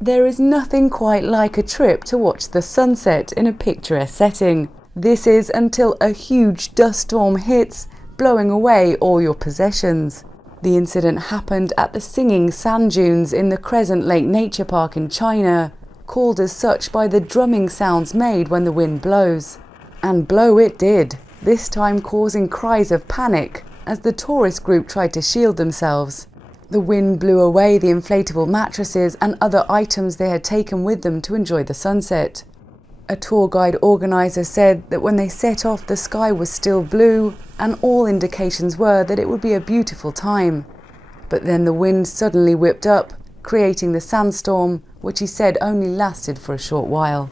There is nothing quite like a trip to watch the sunset in a picturesque setting. This is until a huge dust storm hits, blowing away all your possessions. The incident happened at the Singing Sand Dunes in the Crescent Lake Nature Park in China, called as such by the drumming sounds made when the wind blows. And blow it did, this time causing cries of panic as the tourist group tried to shield themselves. The wind blew away the inflatable mattresses and other items they had taken with them to enjoy the sunset. A tour guide organizer said that when they set off, the sky was still blue and all indications were that it would be a beautiful time. But then the wind suddenly whipped up, creating the sandstorm, which he said only lasted for a short while.